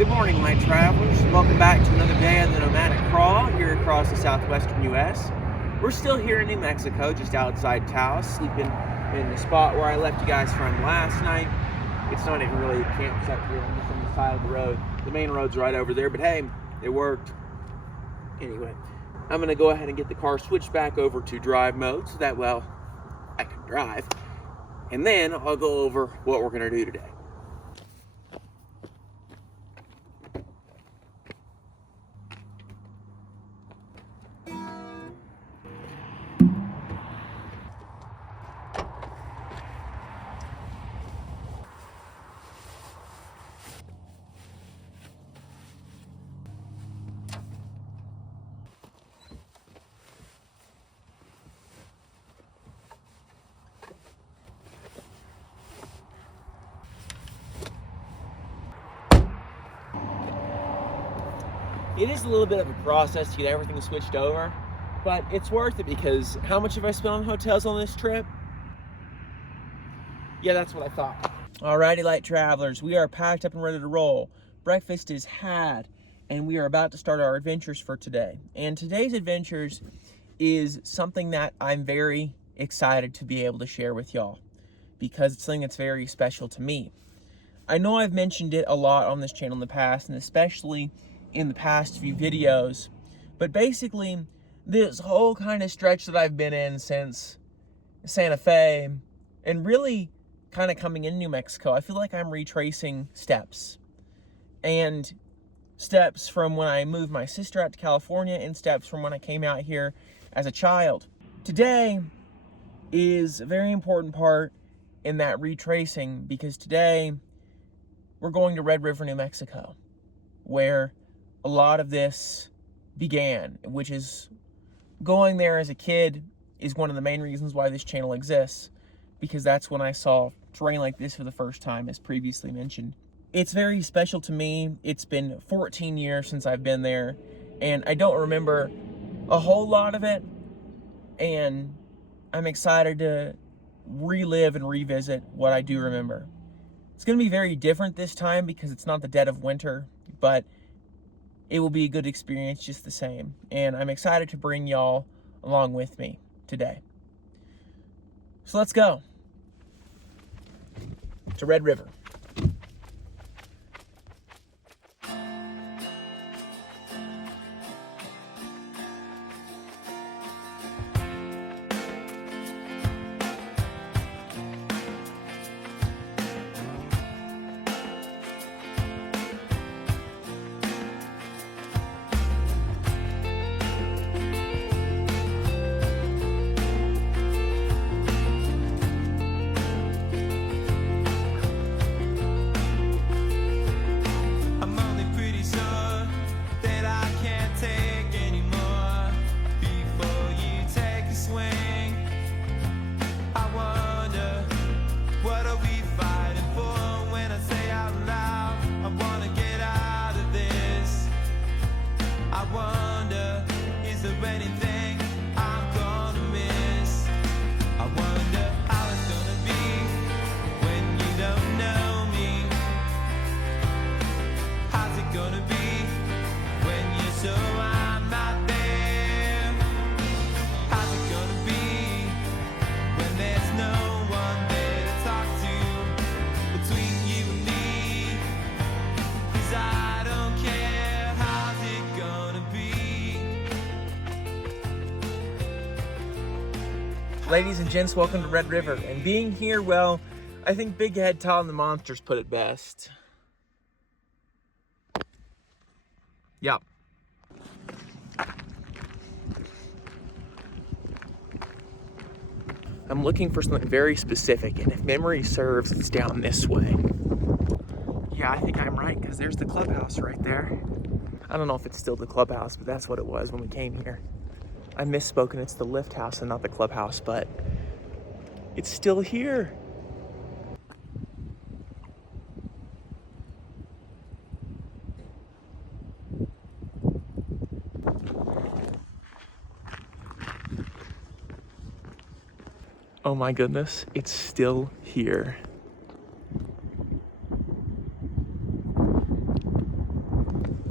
Good morning, my travelers. Welcome back to another day of the nomadic crawl here across the southwestern U.S. We're still here in New Mexico, just outside Taos, sleeping in the spot where I left you guys from last night. It's not even really a campsite here. I'm just on the side of the road. The main road's right over there, but hey, it worked. Anyway, I'm going to go ahead and get the car switched back over to drive mode so that, well, I can drive. And then I'll go over what we're going to do today. It is a little bit of a process to get everything switched over, but it's worth it because how much have I spent on hotels on this trip? Yeah, that's what I thought. Alrighty, light travelers, we are packed up and ready to roll. Breakfast is had, and we are about to start our adventures for today. And today's adventures is something that I'm very excited to be able to share with y'all because it's something that's very special to me. I know I've mentioned it a lot on this channel in the past, and especially in the past few videos, but basically this whole kind of stretch that I've been in since Santa Fe and really kind of coming in New Mexico, I feel like I'm retracing steps, and steps from when I moved my sister out to California and steps from when I came out here as a child. Today is a very important part in that retracing because today we're going to Red River, New Mexico, where a lot of this began, which is going there as a kid is one of the main reasons why this channel exists, because that's when I saw terrain like this for the first time, as previously mentioned. It's very special to me. It's been 14 years since I've been there, and I don't remember a whole lot of it, and I'm excited to relive and revisit what I do remember. It's going to be very different this time because it's not the dead of winter, but it will be a good experience just the same. And I'm excited to bring y'all along with me today. So let's go to Red River. Ladies and gents, welcome to Red River. And being here, well, I think Big Head Todd and the Monsters put it best. Yep. I'm looking for something very specific, and if memory serves, it's down this way. Yeah, I think I'm right, because there's the clubhouse right there. I don't know if it's still the clubhouse, but that's what it was when we came here. I misspoken, it's the lift house and not the clubhouse, but it's still here. Oh my goodness, it's still here.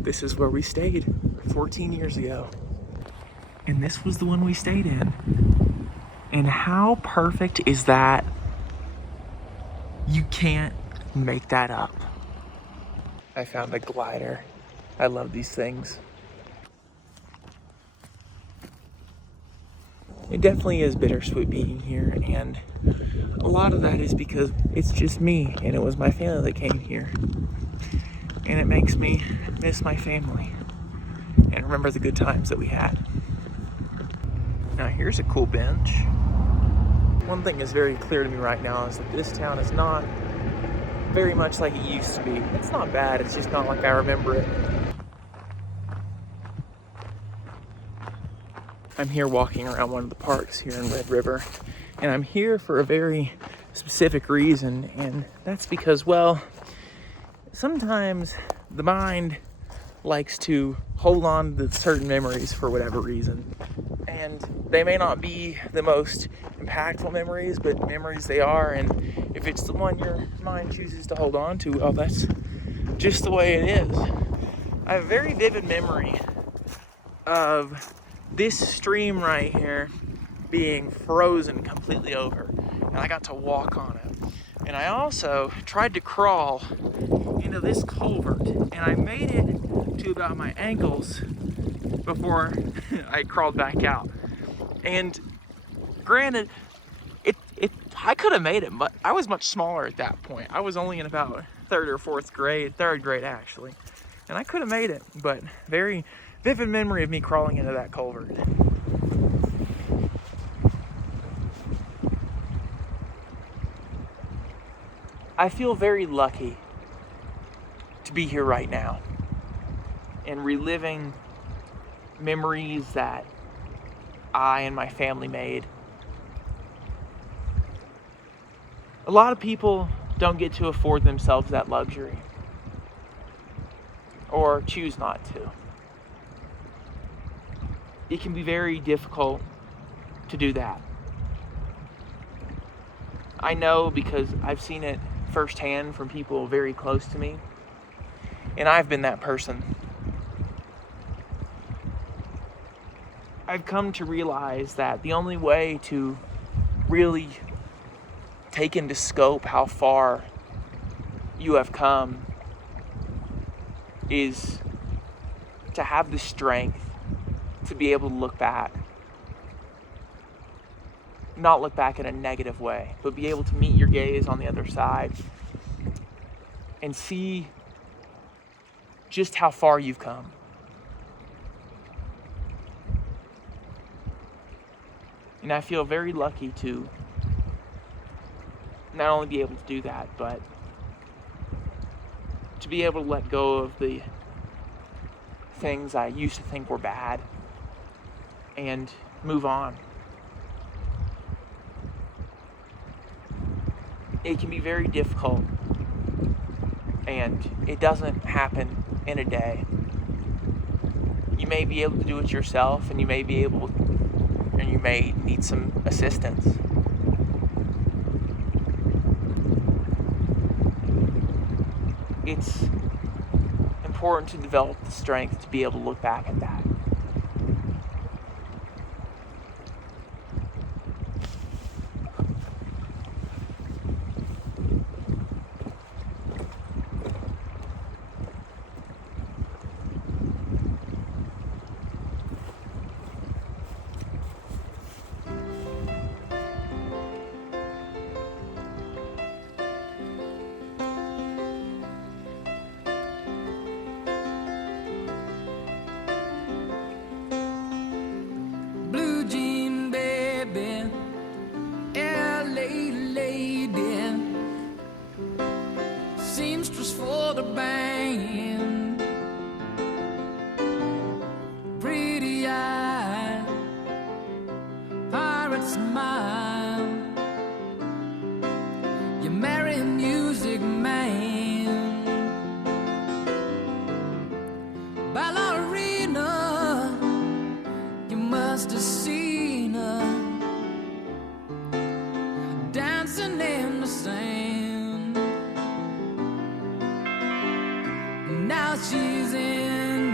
This is where we stayed 14 years ago. And this was the one we stayed in. And how perfect is that? You can't make that up. I found a glider. I love these things. It definitely is bittersweet being here, and a lot of that is because it's just me, and it was my family that came here. And it makes me miss my family and remember the good times that we had. Now here's a cool bench. One thing is very clear to me right now is that this town is not very much like it used to be. It's not bad, it's just not like I remember it. I'm here walking around one of the parks here in Red River, and I'm here for a very specific reason, and that's because, well, sometimes the mind likes to hold on to certain memories for whatever reason, and they may not be the most impactful memories, but memories they are, and if it's the one your mind chooses to hold on to, well, that's just the way it is. I have a very vivid memory of this stream right here being frozen completely over, and I got to walk on it. And I also tried to crawl into this culvert, and I made it to about my ankles before I crawled back out. And granted, I could have made it, but I was much smaller at that point. I was only in about third grade actually, and I could have made it, but very vivid memory of me crawling into that culvert. I feel very lucky to be here right now and reliving memories that I and my family made. A lot of people don't get to afford themselves that luxury, or choose not to. It can be very difficult to do that. I know because I've seen it firsthand from people very close to me, and I've been that person. I've come to realize that the only way to really take into scope how far you have come is to have the strength to be able to look back. Not look back in a negative way, but be able to meet your gaze on the other side and see just how far you've come. And I feel very lucky to not only be able to do that, but to be able to let go of the things I used to think were bad and move on. It can be very difficult, and it doesn't happen in a day. You may be able to do it yourself, and you may need some assistance. It's important to develop the strength to be able to look back at that. Now she's in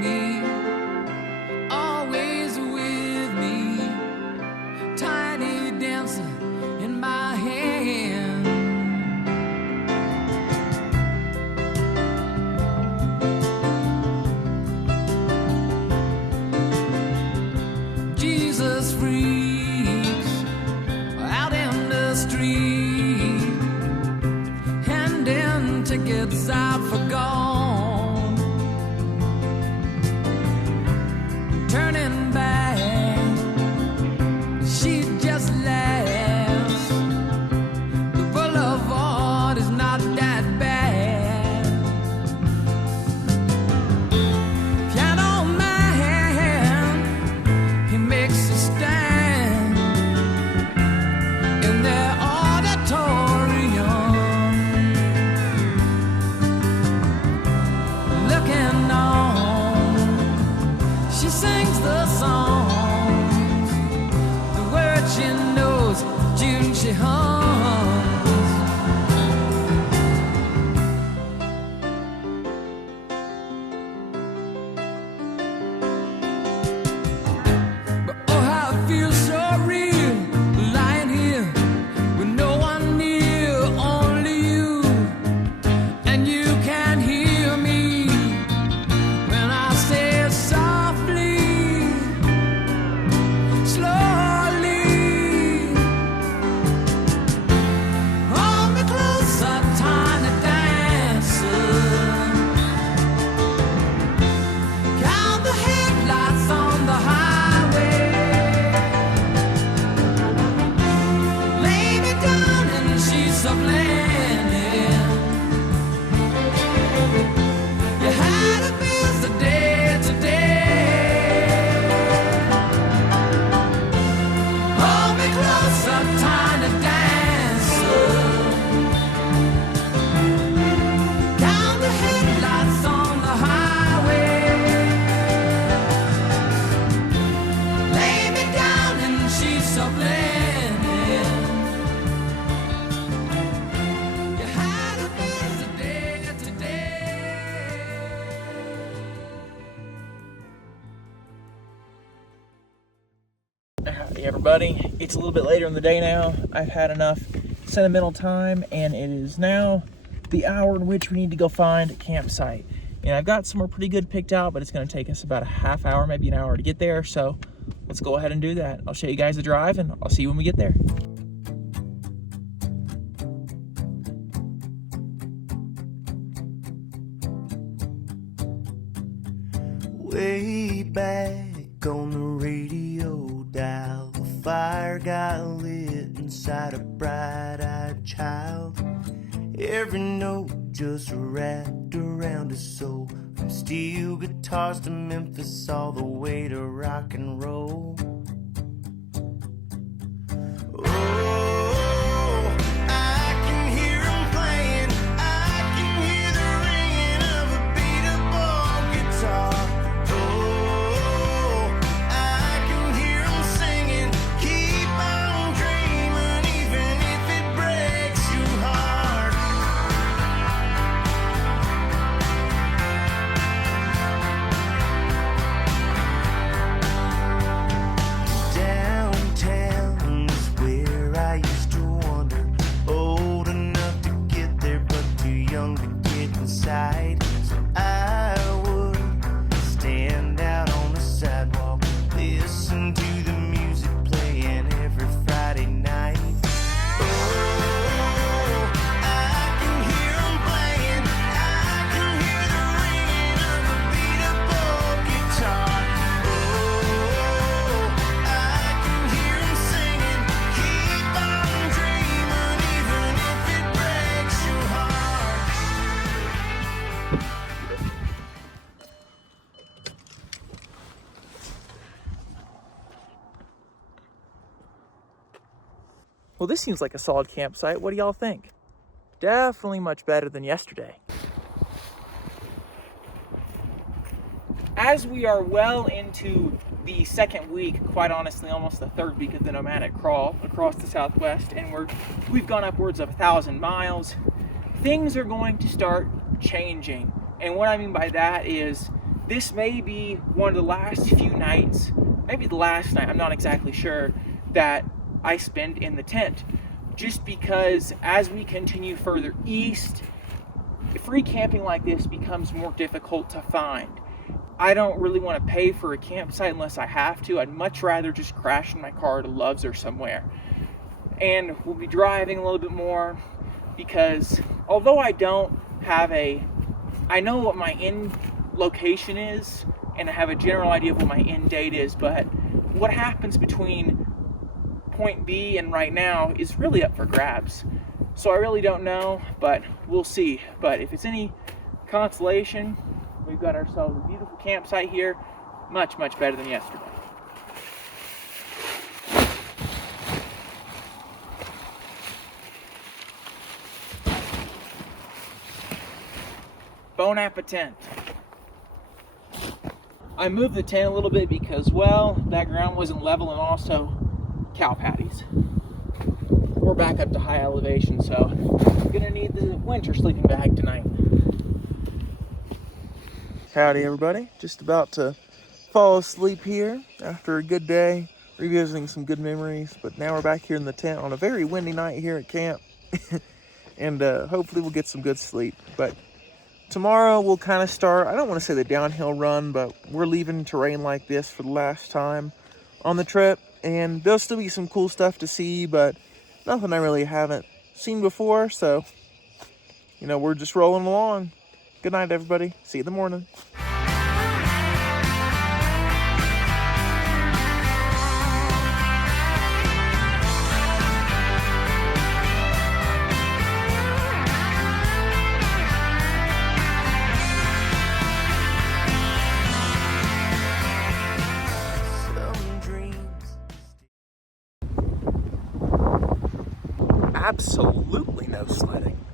kids I've forgone. Turning back, she just laughs. The boulevard is not that bad. Piano man, he makes a stand in their auditorium, looking on. She sings the songs, the words she knows, June she hums. But oh, how it feels so real, lying here with no one near, only you, and you can hear me when I say it softly, slowly. Hold me closer, tiny dancer. Count the headlights on the highway. Lay me down in sheets of linen. You had a busy day today. Hold me closer, tiny dancer. Count the headlights on the highway. Lay me down in sheets of linen. You had a busy day today. Howdy everybody, it's a little bit later in the day now. I've had enough sentimental time, and it is now the hour in which we need to go find a campsite. And I've got somewhere pretty good picked out, but it's going to take us about a half hour, maybe an hour to get there. So let's go ahead and do that. I'll show you guys the drive, and I'll see you when we get there. Way back on the radio dial, a fire got lit inside a bright-eyed child. Every note just wrapped around his soul, from steel guitars to Memphis, all the way to rock and roll. Oh, I can hear him playing, I can hear the ringing of a beat-up guitar. Oh, I can hear him singing, keep on dreaming, even if it breaks your heart. Downtown is where I used to wander, old enough to get there but too young to get inside. So I would stand out on the sidewalk, listen to the music playing every Friday night. Oh, I can hear 'em playing, I can hear the ringing of a beat-up guitar. Oh, I can hear 'em singing, keep on dreaming, even if it breaks your heart. Well, this seems like a solid campsite. What do y'all think? Definitely much better than yesterday. As we are well into the second week, quite honestly, almost the third week of the nomadic crawl across the Southwest, and we've gone upwards of 1,000 miles, things are going to start changing. And what I mean by that is this may be one of the last few nights, maybe the last night, I'm not exactly sure, that I spend in the tent. Just because as we continue further east, free camping like this becomes more difficult to find. I don't really want to pay for a campsite unless I have to. I'd much rather just crash in my car to Love's or somewhere. And we'll be driving a little bit more because although I don't I know what my end location is, and I have a general idea of what my end date is, but what happens between point B and right now is really up for grabs. So I really don't know, but we'll see. But if it's any consolation, we've got ourselves a beautiful campsite here, much, much better than yesterday. Bon appetit. I moved the tent a little bit because, well, that ground wasn't level, and also cow patties. We're back up to high elevation, so I'm gonna need the winter sleeping bag tonight. Howdy, everybody. Just about to fall asleep here after a good day, revisiting some good memories. But now we're back here in the tent on a very windy night here at camp, and hopefully we'll get some good sleep. But tomorrow we'll kind of start, I don't want to say the downhill run, but we're leaving terrain like this for the last time on the trip. And there'll still be some cool stuff to see, but nothing I really haven't seen before. So, we're just rolling along. Good night, everybody. See you in the morning. Absolutely no sledding.